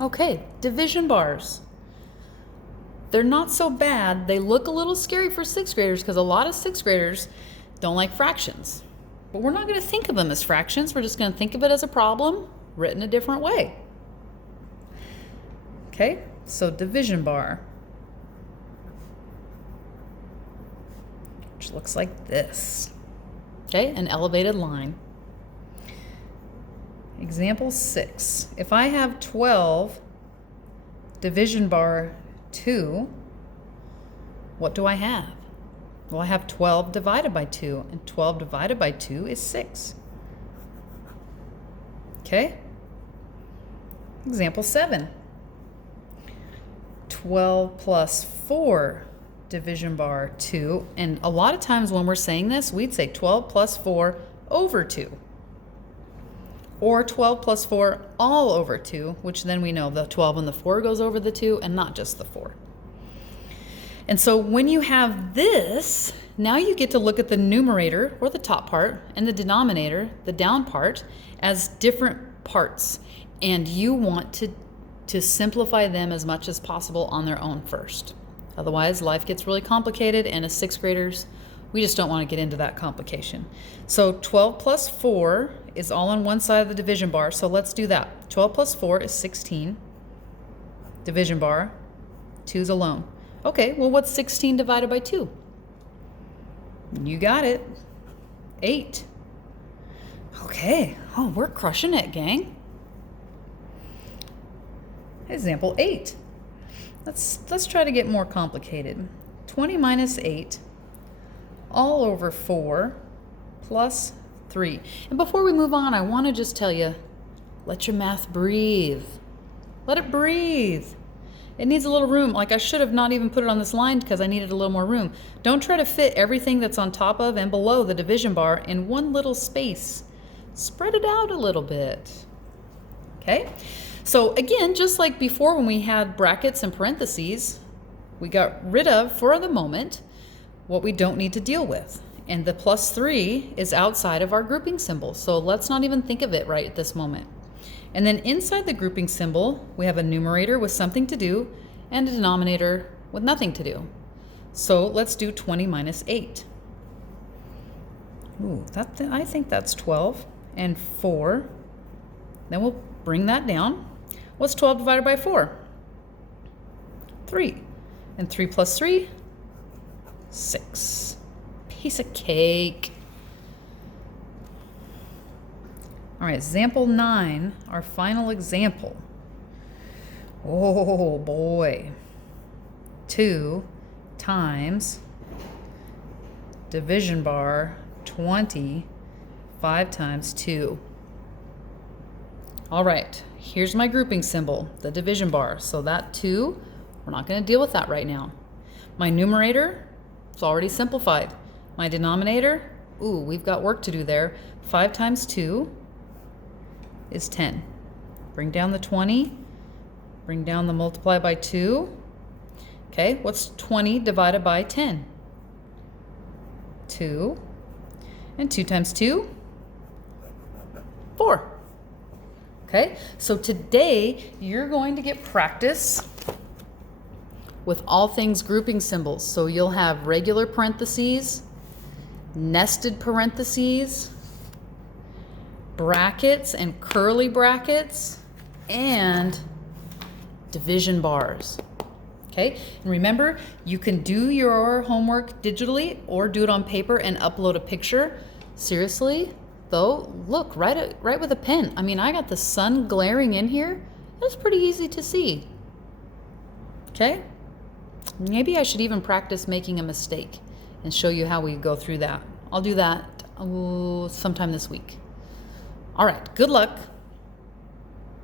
Okay, division bars. They're not so bad. They look a little scary for sixth graders because a lot of sixth graders don't like fractions. But we're not going to think of them as fractions. We're just going to think of it as a problem written a different way. Okay, so division bar, which looks like this. Okay, an elevated line. Example 6. If I have 12 division bar 2, what do I have? Well, I have 12 divided by 2, and 12 divided by 2 is 6. Okay? Example 7. 12 plus 4 division bar 2, and a lot of times when we're saying this, we'd say 12 plus 4 over 2. Or 12 plus 4 all over 2, which then we know the 12 and the 4 goes over the 2 and not just the 4. And so when you have this, now you get to look at the numerator, or the top part, and the denominator, the down part, as different parts. And you want to simplify them as much as possible on their own first. Otherwise, life gets really complicated, and as sixth graders, we just don't want to get into that complication. So 12 plus 4 is all on one side of the division bar, so let's do that. 12 plus 4 is 16. Division bar, 2's alone. Okay, well, what's 16 divided by 2? You got it. 8. Okay, oh, we're crushing it, gang. Example 8. Let's try to get more complicated. 20 minus 8 all over 4 plus 3. And before we move on, I want to just tell you, let your math breathe. Let it breathe. It needs a little room. Like, I should have not even put it on this line because I needed a little more room. Don't try to fit everything that's on top of and below the division bar in one little space. Spread it out a little bit. Okay? So again, just like before when we had brackets and parentheses, we got rid of, for the moment, what we don't need to deal with. And the plus 3 is outside of our grouping symbol. So let's not even think of it right at this moment. And then inside the grouping symbol, we have a numerator with something to do and a denominator with nothing to do. So let's do 20 minus 8. Ooh, I think that's 12 and 4. Then we'll bring that down. What's 12 divided by 4? 3. And 3 plus 3? 6. Piece of cake. All right, example 9, our final example. Oh boy. 2 times division bar 20, 5 times 2. All right, here's my grouping symbol, the division bar. So that 2, we're not going to deal with that right now. My numerator, it's already simplified. My denominator, ooh, we've got work to do there. 5 times 2 is 10. Bring down the 20, bring down the multiply by 2. Okay, what's 20 divided by 10? 2. And 2 times 2? 4. Okay, so today you're going to get practice with all things grouping symbols. So you'll have regular parentheses, nested parentheses, brackets and curly brackets, and division bars. Okay, and remember, you can do your homework digitally or do it on paper and upload a picture. Seriously, though, look, write with a pen. I mean, I got the sun glaring in here. It's pretty easy to see. Okay, maybe I should even practice making a mistake and show you how we go through that. I'll do that sometime this week. All right, good luck.